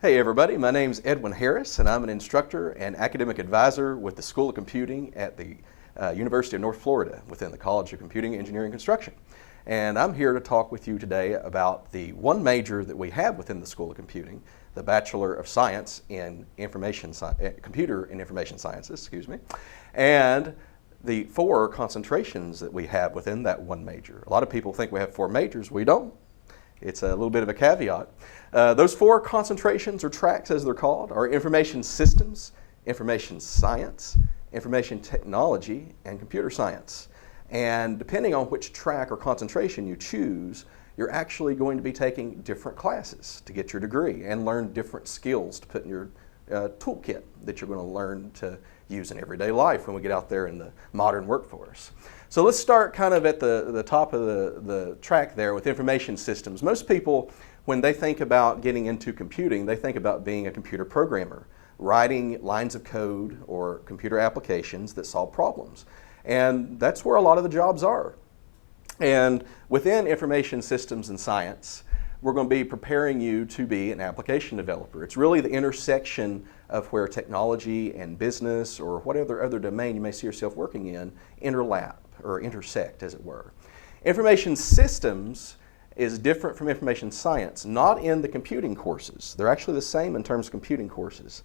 Hey everybody, my name's Edwin Harris and I'm an instructor and academic advisor with the School of Computing at the University of North Florida within the College of Computing, Engineering, and Construction. And I'm here to talk with you today about the one major that we have within the School of Computing, the Bachelor of Science in Computer and Information Sciences, and the 4 concentrations that we have within that one major. A lot of people think we have 4 majors. We don't. It's a little bit of a caveat. Those 4 concentrations or tracks, as they're called, are information systems, information science, information technology, and computer science. And depending on which track or concentration you choose, you're actually going to be taking different classes to get your degree and learn different skills to put in your toolkit that you're going to learn to use in everyday life when we get out there in the modern workforce. So let's start kind of at the top of the track there with information systems. Most people, when they think about getting into computing, they think about being a computer programmer, writing lines of code or computer applications that solve problems. And that's where a lot of the jobs are. And within information systems and science, we're going to be preparing you to be an application developer. It's really the intersection of where technology and business or whatever other domain you may see yourself working in interlap or intersect, as it were. Information systems is different from information science, not in the computing courses. They're actually the same in terms of computing courses.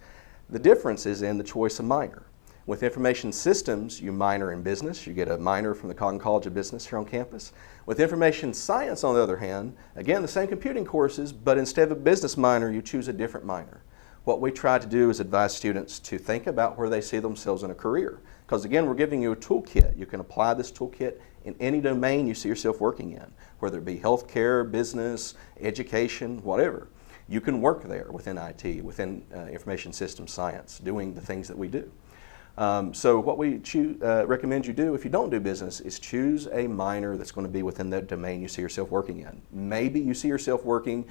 The difference is in the choice of minor. With information systems, you minor in business. You get a minor from the Cotton College of Business here on campus. With information science, on the other hand, again, the same computing courses, but instead of a business minor, you choose a different minor. What we try to do is advise students to think about where they see themselves in a career. Because again, we're giving you a toolkit. You can apply this toolkit in any domain you see yourself working in, whether it be healthcare, business, education, whatever. You can work there within IT, within information systems science, doing the things that we do. So what we recommend you do if you don't do business is choose a minor that's going to be within that domain you see yourself working in. Maybe you see yourself working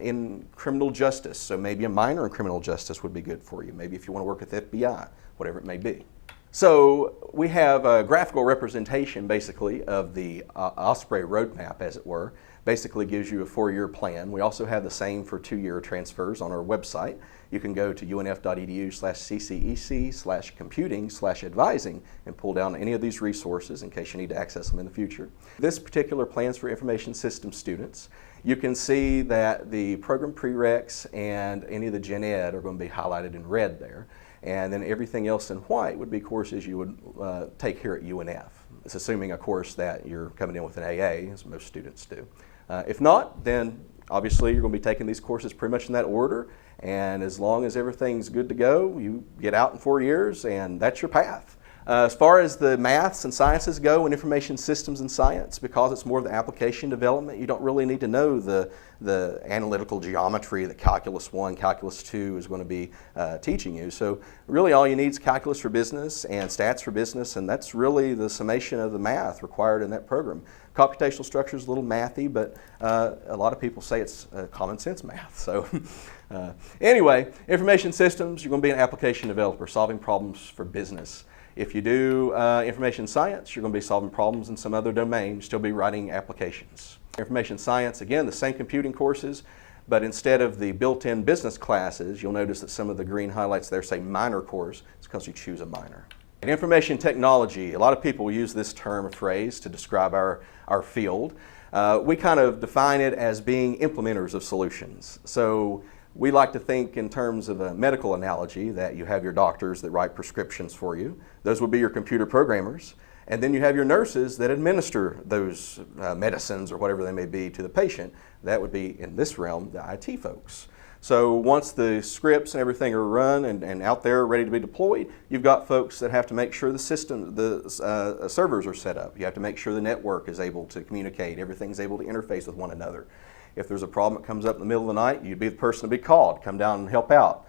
in criminal justice, so maybe a minor in criminal justice would be good for you. Maybe if you want to work with FBI, whatever it may be. So we have a graphical representation basically of the Osprey roadmap, as it were. Basically gives you a 4-year plan. We also have the same for 2-year transfers on our website. You can go to unf.edu/ccec/computing/advising and pull down any of these resources in case you need to access them in the future. This particular plan's for information systems students. You can see that the program prereqs and any of the gen ed are going to be highlighted in red there. And then everything else in white would be courses you would take here at UNF. It's assuming, of course, that you're coming in with an AA, as most students do. If not, then obviously you're going to be taking these courses pretty much in that order. And as long as everything's good to go, you get out in 4 years and that's your path. As far as the maths and sciences go in information systems and science, because it's more of the application development, you don't really need to know the analytical geometry that Calculus 1, Calculus 2 is going to be teaching you. So really all you need is calculus for business and stats for business, and that's really the summation of the math required in that program. Computational structure is a little mathy, but a lot of people say it's common sense math. So anyway, information systems, you're going to be an application developer, solving problems for business. If you do information science, you're going to be solving problems in some other domain, still be writing applications. Information science, again, the same computing courses, but instead of the built-in business classes, you'll notice that some of the green highlights there say minor course. It's because you choose a minor. In information technology, a lot of people use this term or phrase to describe our field. We kind of define it as being implementers of solutions. So we like to think in terms of a medical analogy that you have your doctors that write prescriptions for you. Those would be your computer programmers. And then you have your nurses that administer those medicines or whatever they may be to the patient. That would be, in this realm, the IT folks. So once the scripts and everything are run and out there ready to be deployed, you've got folks that have to make sure the system, the servers are set up. You have to make sure the network is able to communicate, everything's able to interface with one another. If there's a problem that comes up in the middle of the night, you'd be the person to be called, come down and help out.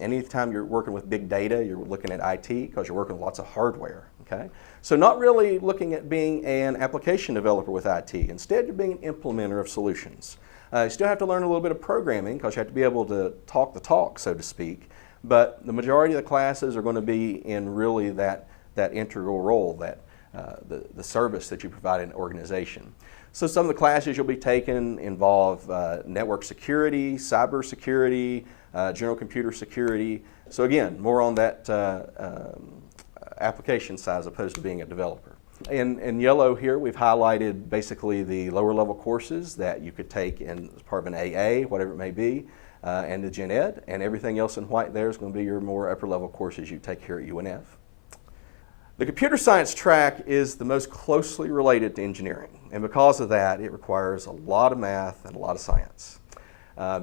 Anytime you're working with big data, you're looking at IT because you're working with lots of hardware. Okay? So not really looking at being an application developer with IT. Instead, you're being an implementer of solutions. You still have to learn a little bit of programming because you have to be able to talk the talk, so to speak. But the majority of the classes are going to be in really that integral role, the service that you provide in an organization. So some of the classes you'll be taking involve network security, cyber security, general computer security. So again, more on that application side as opposed to being a developer. In yellow here, we've highlighted basically the lower level courses that you could take as part of an AA, whatever it may be, and the Gen Ed, and everything else in white there is going to be your more upper level courses you take here at UNF. The computer science track is the most closely related to engineering, and because of that, it requires a lot of math and a lot of science.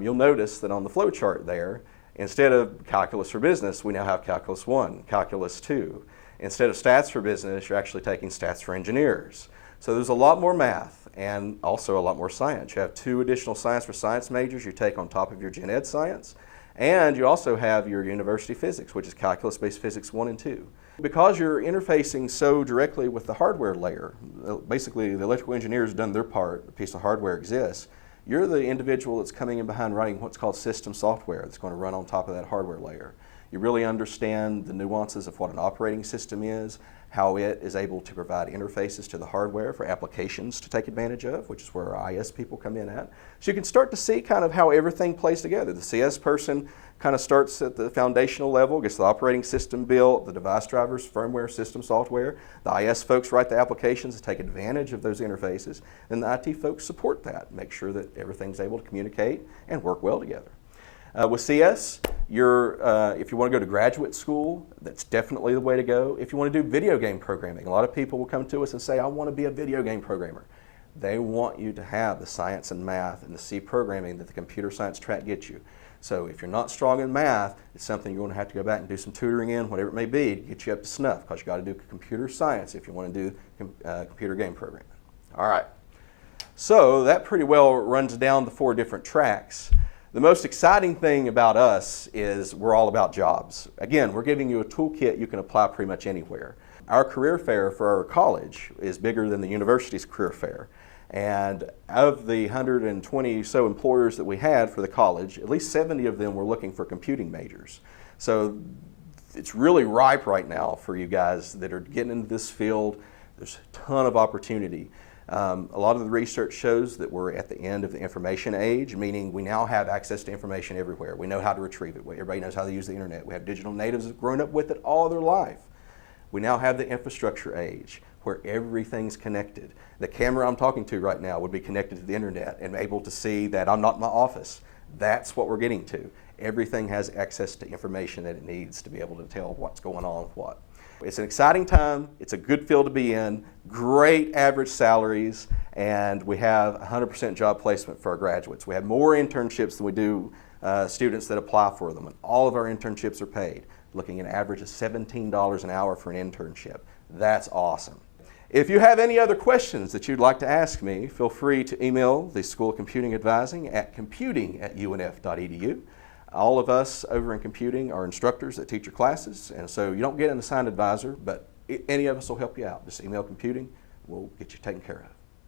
You'll notice that on the flow chart there, instead of calculus for business, we now have calculus 1, calculus 2. Instead of stats for business, you're actually taking stats for engineers. So there's a lot more math and also a lot more science. You have 2 additional science for science majors you take on top of your Gen Ed science, and you also have your university physics, which is calculus-based physics 1 and 2. Because you're interfacing so directly with the hardware layer, basically the electrical engineer's done their part, the piece of hardware exists, you're the individual that's coming in behind writing what's called system software that's going to run on top of that hardware layer. You really understand the nuances of what an operating system is, how it is able to provide interfaces to the hardware for applications to take advantage of, which is where our IS people come in at. So you can start to see kind of how everything plays together. The CS person kind of starts at the foundational level, gets the operating system built, the device drivers, firmware, system software. The IS folks write the applications to take advantage of those interfaces, and the IT folks support that, make sure that everything's able to communicate and work well together. With CS, if you want to go to graduate school, that's definitely the way to go. If you want to do video game programming, a lot of people will come to us and say, I want to be a video game programmer. They want you to have the science and math and the C programming that the computer science track gets you. So if you're not strong in math, it's something you're going to have to go back and do some tutoring in, whatever it may be, to get you up to snuff, because you've got to do computer science if you want to do computer game programming. All right. So that pretty well runs down the 4 different tracks. The most exciting thing about us is we're all about jobs. Again, we're giving you a toolkit you can apply pretty much anywhere. Our career fair for our college is bigger than the university's career fair. And of the 120 so employers that we had for the college, at least 70 of them were looking for computing majors. So it's really ripe right now for you guys that are getting into this field. There's a ton of opportunity. A lot of the research shows that we're at the end of the information age, meaning we now have access to information everywhere. We know how to retrieve it. Everybody knows how to use the internet. We have digital natives that have grown up with it all their life. We now have the infrastructure age where everything's connected. The camera I'm talking to right now would be connected to the internet and able to see that I'm not in my office. That's what we're getting to. Everything has access to information that it needs to be able to tell what's going on with what. It's an exciting time, it's a good field to be in, great average salaries, and we have 100% job placement for our graduates. We have more internships than we do students that apply for them, and all of our internships are paid, looking at an average of $17 an hour for an internship. That's awesome. If you have any other questions that you'd like to ask me, feel free to email the School of Computing Advising at computing@unf.edu. All of us over in computing are instructors that teach your classes, and so you don't get an assigned advisor, but any of us will help you out. Just email computing, we'll get you taken care of.